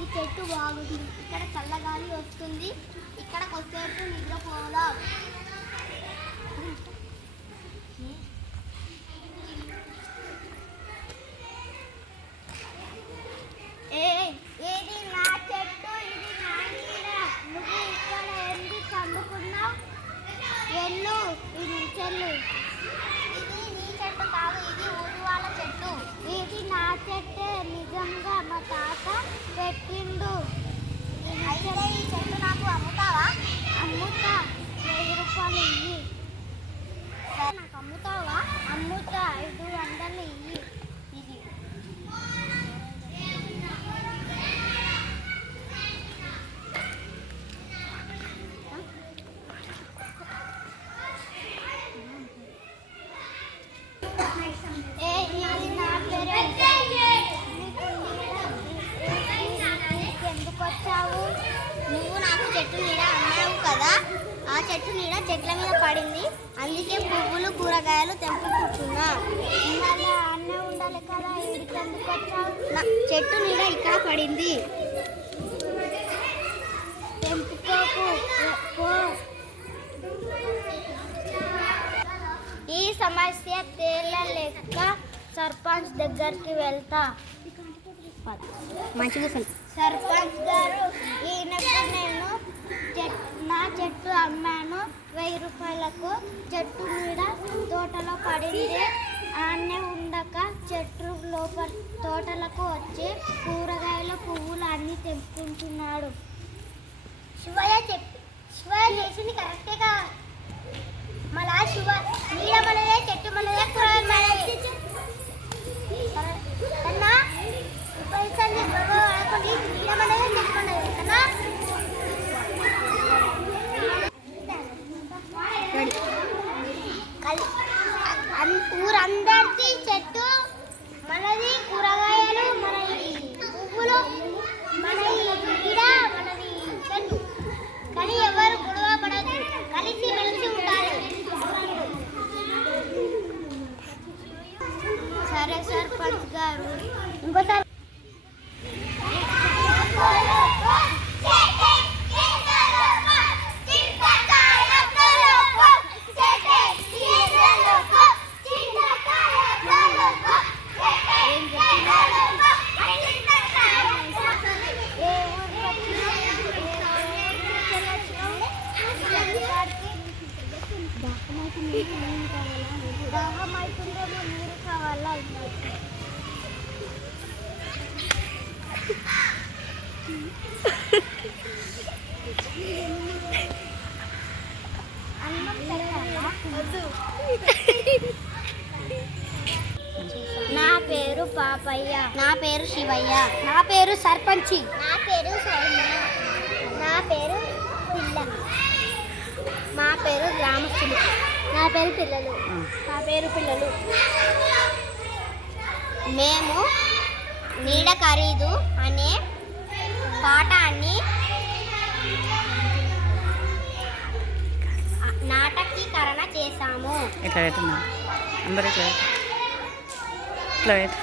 ఈ చెట్టు బాగుంది. ఇక్కడ చల్లగాలి వస్తుంది. ఇక్కడ కొద్దిసేపు నిద్రపోదాం. ഉണ്ടോ చెట్టు నీడ చెట్ల మీద పడింది. అందుకే పువ్వులు కూరగాయలు తెంపుకుంటున్నా. అన్నే ఉండాలి కదా చెట్టు నీడ ఇక్కడ పడింది. ఈ సమస్య తేలలేక సర్పంచ్ దగ్గరికి వెళ్తా. మంచిగా సర్పంచ్ గారు ఈయనకు నేను నా చెట్టు అమ్మాను వెయ్యి రూపాయలకు. చెట్టు మీద తోటలో పడింది. ఆనే ఉండక చెట్టు లోపల తోటలకు వచ్చి కూరగాయలు పువ్వులు అన్నీ తెంపుకుంటున్నాడు. శివయ్య చెప్పి శివయ్య చేసింది కరెక్టేగా మళ్ళా శివ నీడ మనదే చెట్టు మనదే కూరగాయలు మనదే కన్నా పైసలు బాబా వాడుకోండి నీడ మనదే చెట్టు మనదే కన్నా కల్- అన్- ఊరందరిది చెట్టు మనది కూరగాయలు మన ఈ పువ్వులు మన ఈ గిడ మనది చెట్టు కానీ ఎవరు గొడవ పడదు కలిసి మెలిసి ఉండాలి సరే సర్పంచ్ గారు ఇంకోసారి దాహం అవుతుందేమో నీరు కావాలా నా పేరు పాపయ్య. నా పేరు శివయ్య. నా పేరు సర్పంచి. నా పేరు సౌమ్య నా పేరు పిల్ల మా పేరు గ్రామస్తులు. నా పేరు పిల్లలు. నా పేరు పిల్లలు. మేము నీడ ఖరీదు అనే పాఠాన్ని నాటకీకరణ చేశాము. ఇట్లా పెట్టున్నా అందరు ఇట్లా. ఇట్లా పెట్టు